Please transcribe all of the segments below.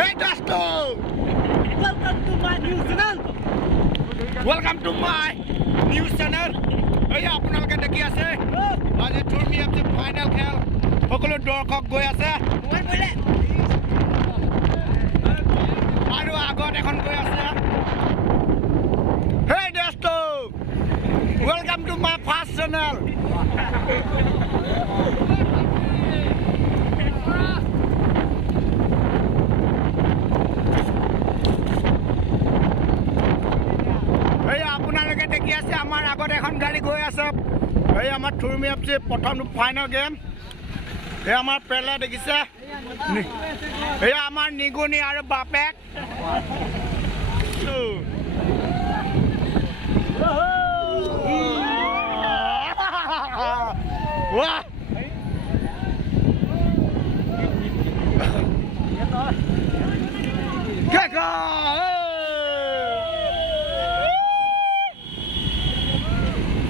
Hey Dasto! Welcome to my new channel. Welcome to my new channel. Hey, আপোনালোকে দেখি আছে আজি টুৰ্মি FC final খেল সকলো দৰ্শক গৈ আছে আৰু আগত এখন গৈ আছে Hey Dasto! Welcome to my first channel. আপোনালোকে দেখি আছে আমাৰ আগত এখন গাড়ী গৈ আছে এই আমাৰ টুৰ্মি এফচি প্ৰথম ফাইনেল গেম এই আমাৰ পেলে দেখিছে এই আমাৰ নিগুনি আৰু বাপেক Wah! Kaka!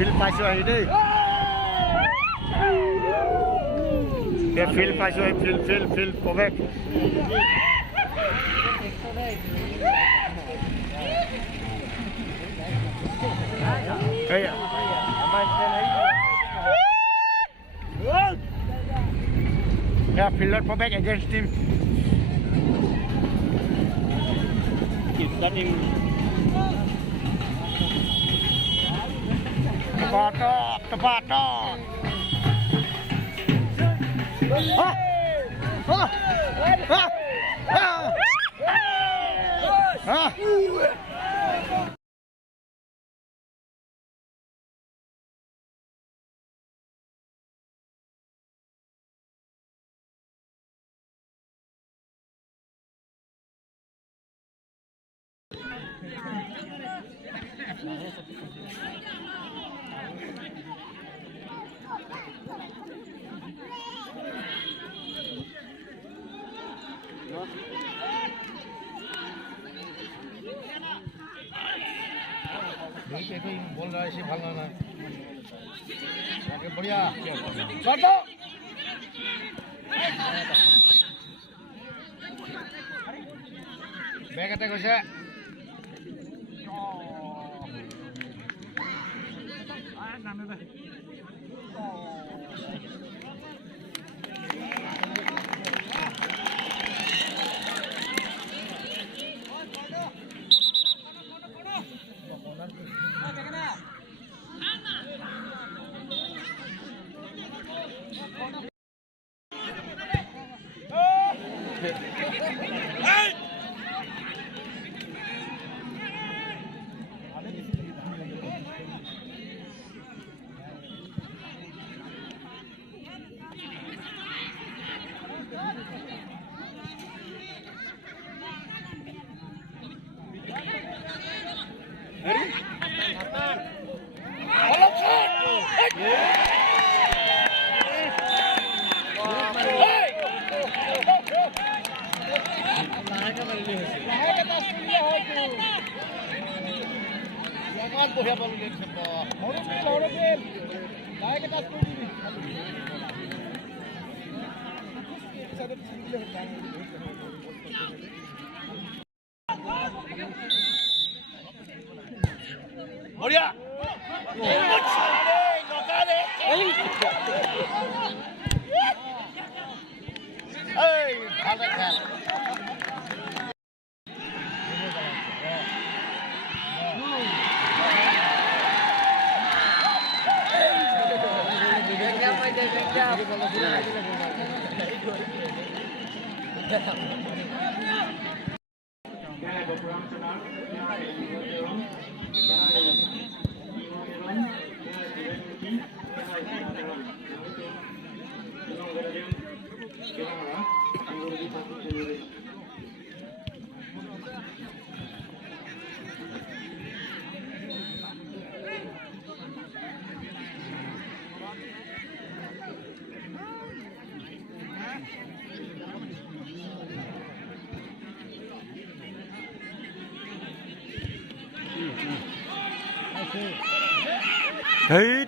Feel paso ahi deh. Ya feel paso ahi feel pobek. Kayak. Ya fielder pobek against team. Kita tim. Tepat. बोल रहा है इसे भागना ना आगे बढ़िया कर दो बैग अटैक होছে বঢ়িয়া বল লেট হৰবেল লাইক এটা কৰি দিবি বঢ়িয়া এই ভালো খেল Hey,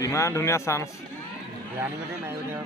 di mana dunia sans? Ya ini mesti naik udah.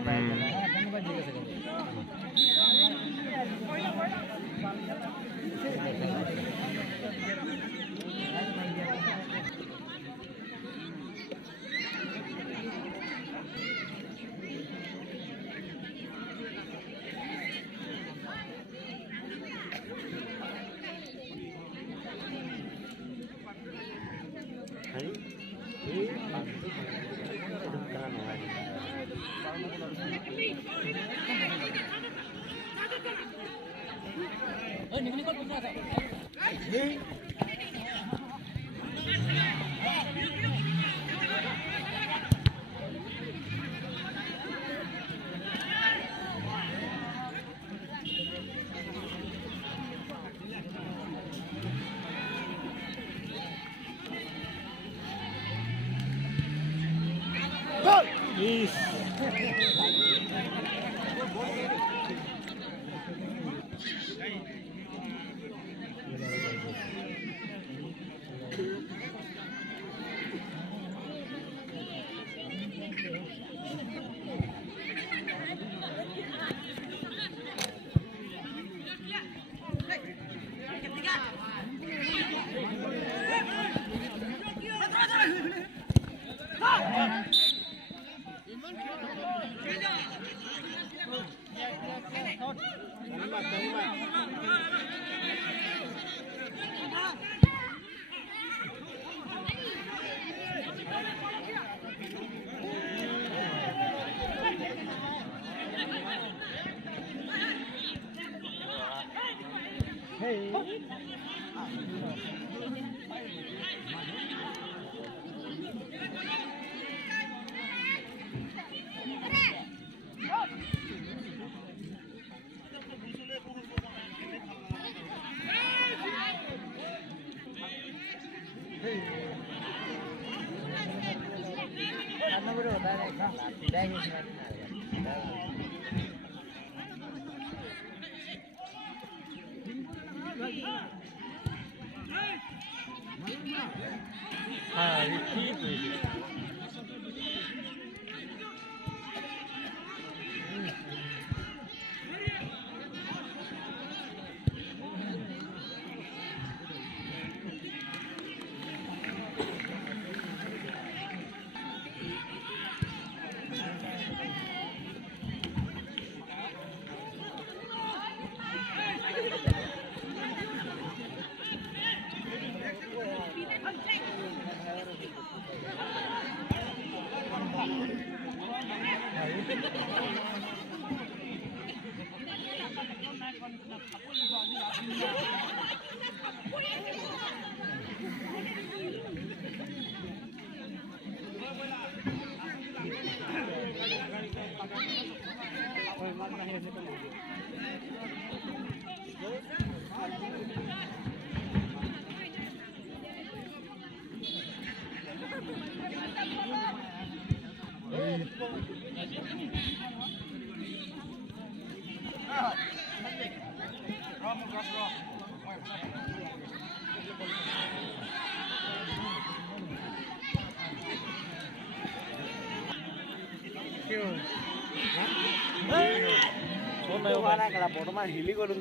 हिली करून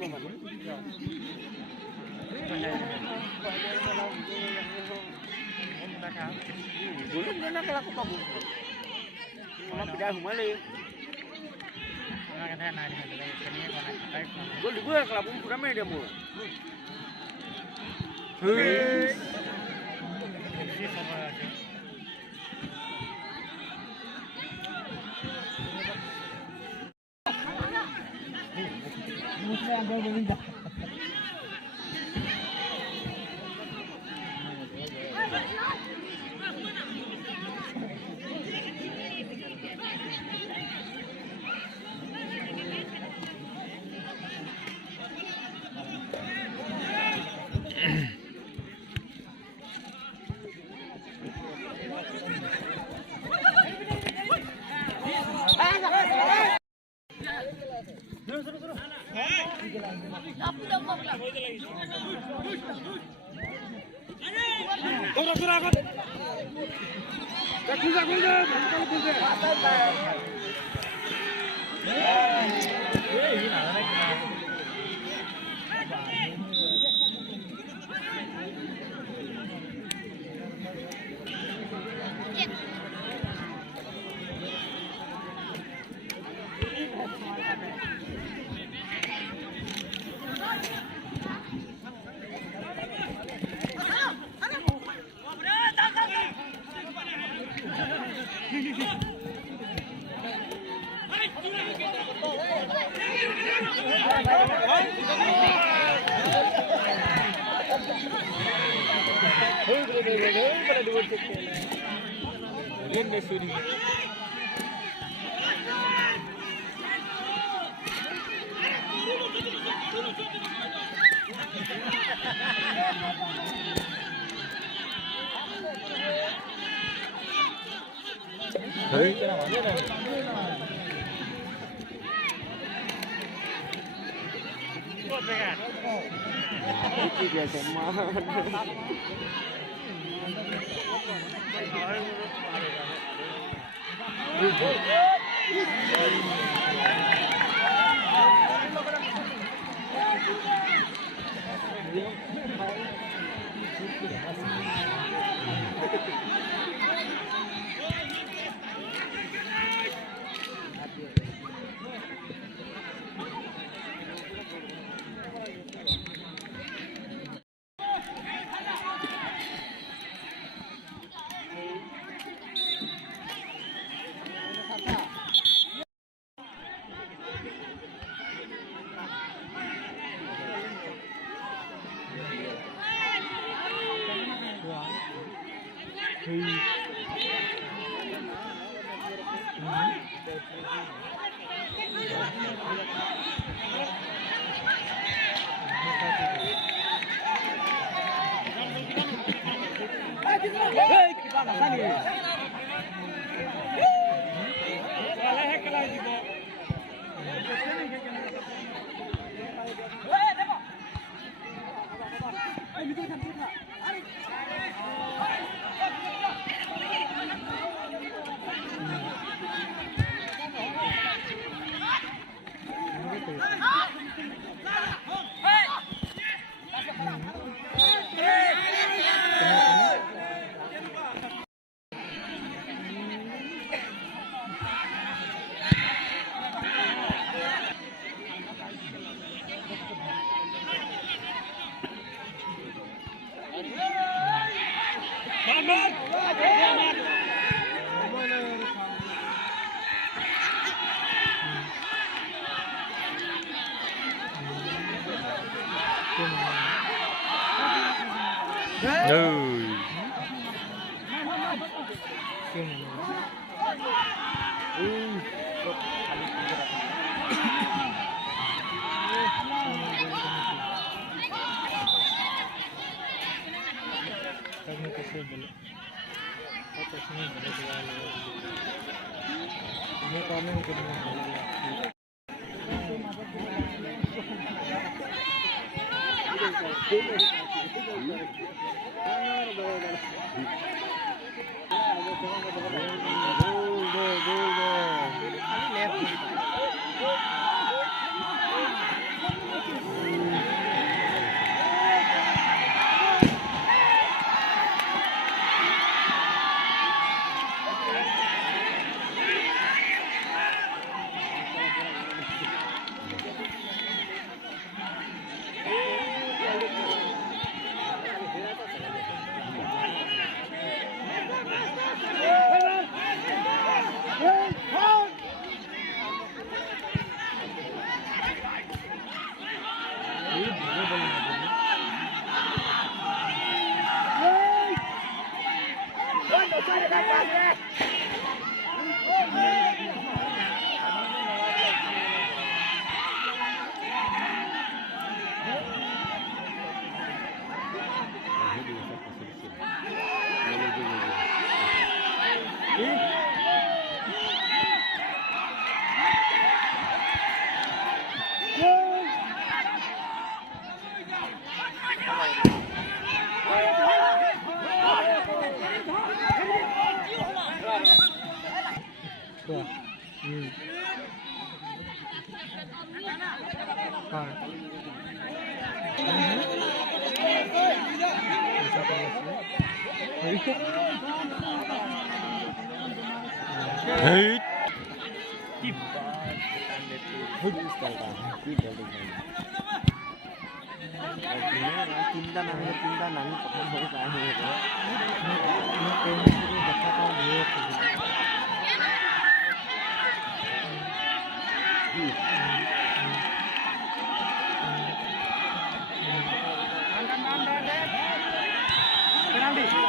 নহয়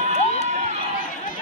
নহয়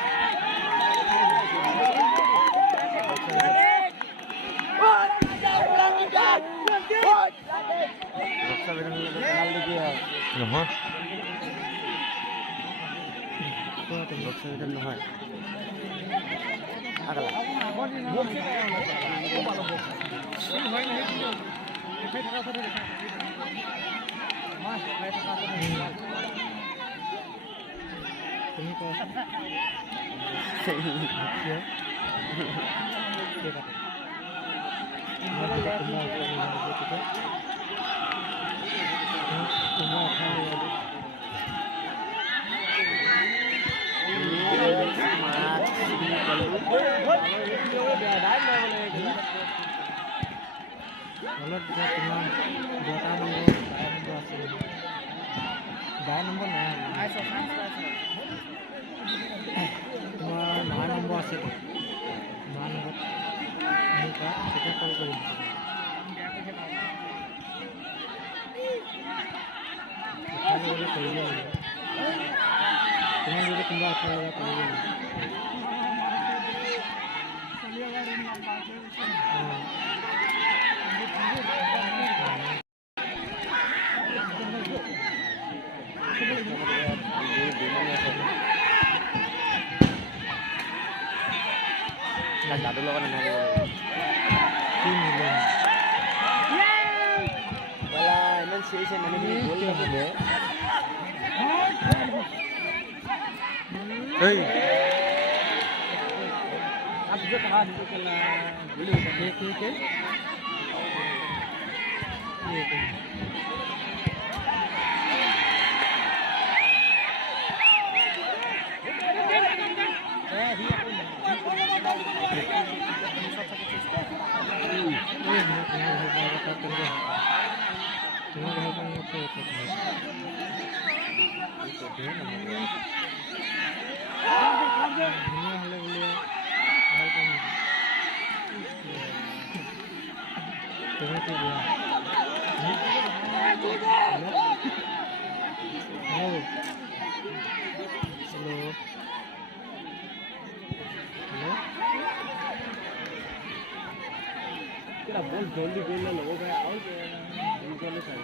দাদুৰ লগত নাথাকিব ইমান চিৰিছে মানুহখিনি গ'ল নাথাকে आप जो कहा निकलना बोले ठीक है बोल जल्दी बोल लोगों का और चलो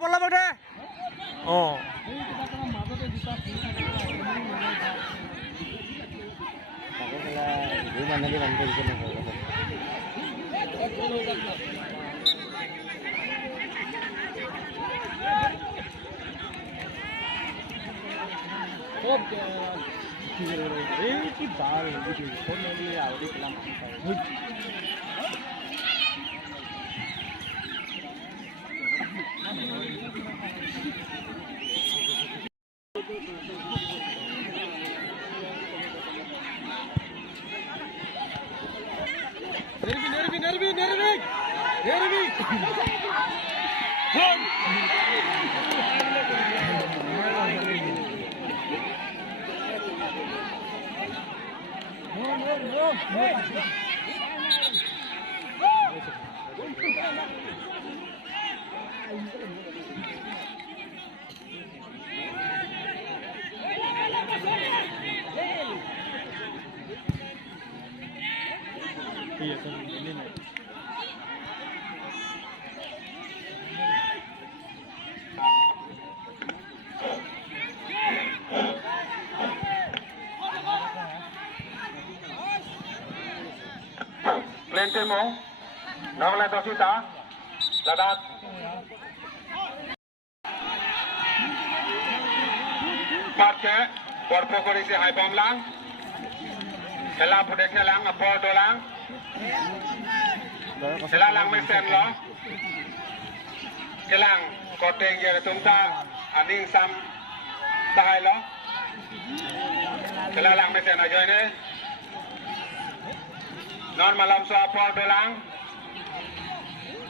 পল্লৱ উঠে অঁ কি বার ফোন নিয়ে আউরি পেলাম Lên trên mũ, nó lên đó chúng ta là đạt. Bắt ke, bor pokori se hai bom lang, kela pode kelang apor dolang, kela lang mesen lo, kelang koteng je chúng ta aning sam tahai lo, kela lang mesen ajoy ne. Non malam so apor dolang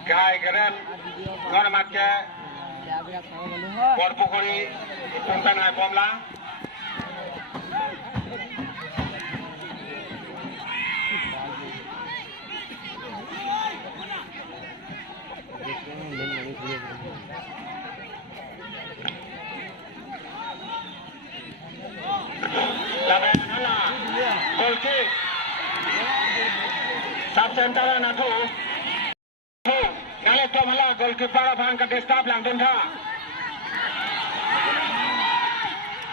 kai keren non mat ke por pokori puntan hai bom lang laban hala gol kick sub center na thu nale to mala goalkeeper bang ka stop lang dun tha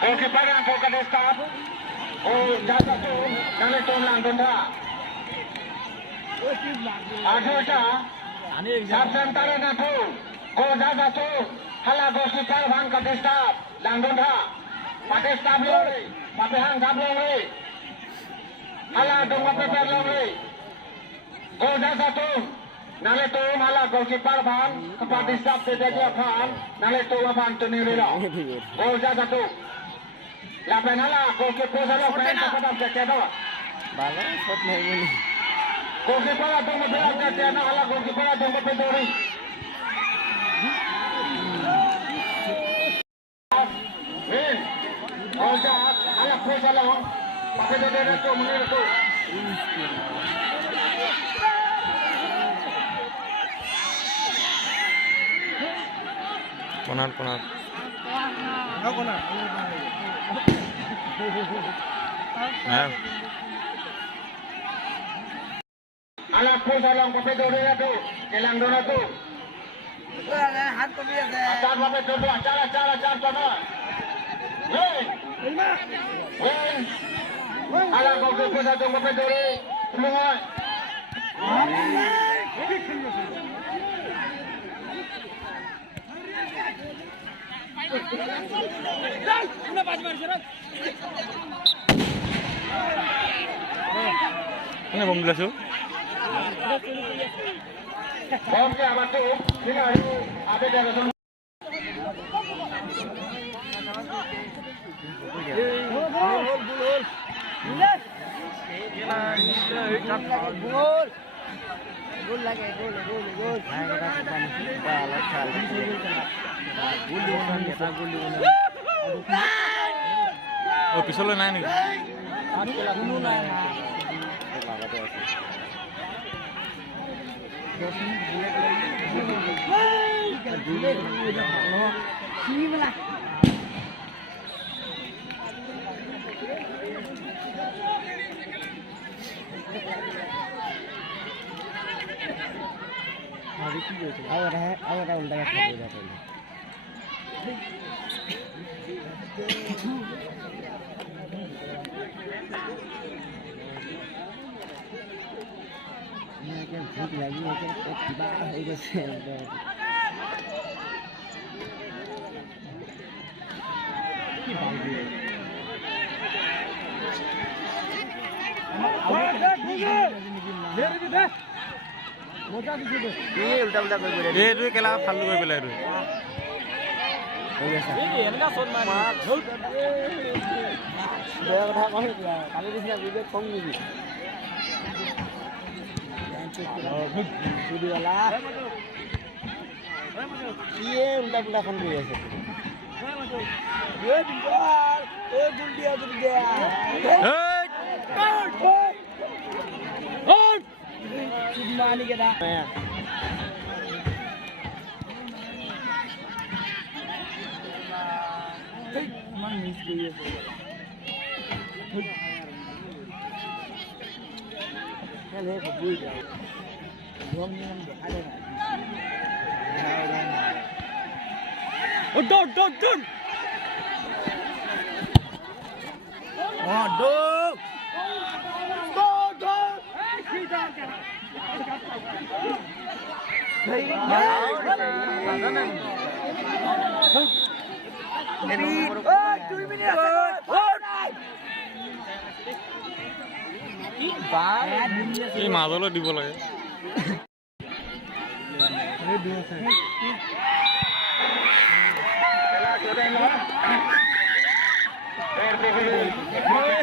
goalkeeper ang to ka stop o jasa to nale to lang dun tha ajo cha sub center na thu go jasa to hala goalkeeper bang ka stop lang dun tha pate stop lo re pate hang gab lo re hala dong pa per lo re go jasa to nale to mala goalkeeper bang kapati stop te dia phan nale to bang to ni re lo go jasa to la penala goalkeeper sa lo pen ka padam ke do bala shot nahi boli goalkeeper dong pe ke te na hala goalkeeper dong pe dori win go jasa hala presa lo pate de to mune to Konar. Nah, anak pun salam pakai dore tu, kelang dona tu. হাত কমে আছে Acar pakai dore, acar sana. Win. Anak kau pun salam pakai dore, semua. ini bom belas tu. Bom ke apa tu? Sini ada dari sana. গোল লাগে গোল Oh, pisau lain ni. ahora udah ini kan भूख लगी है कि बात हो जैसे की बात है এইটোৱে কেলা ফাল্টু কৰি পেলাই এইটো বেয়া কথা কয় কালি নিচিনা বিবেক কম নেকি কিয়ে উল্টা পুল্টা ফোন কৰি আছে মিছ কৰি আছে খেলে বই যায় নিয়ম নিয়ম দেখা দে এই মাজলৈ দিব লাগে Hey,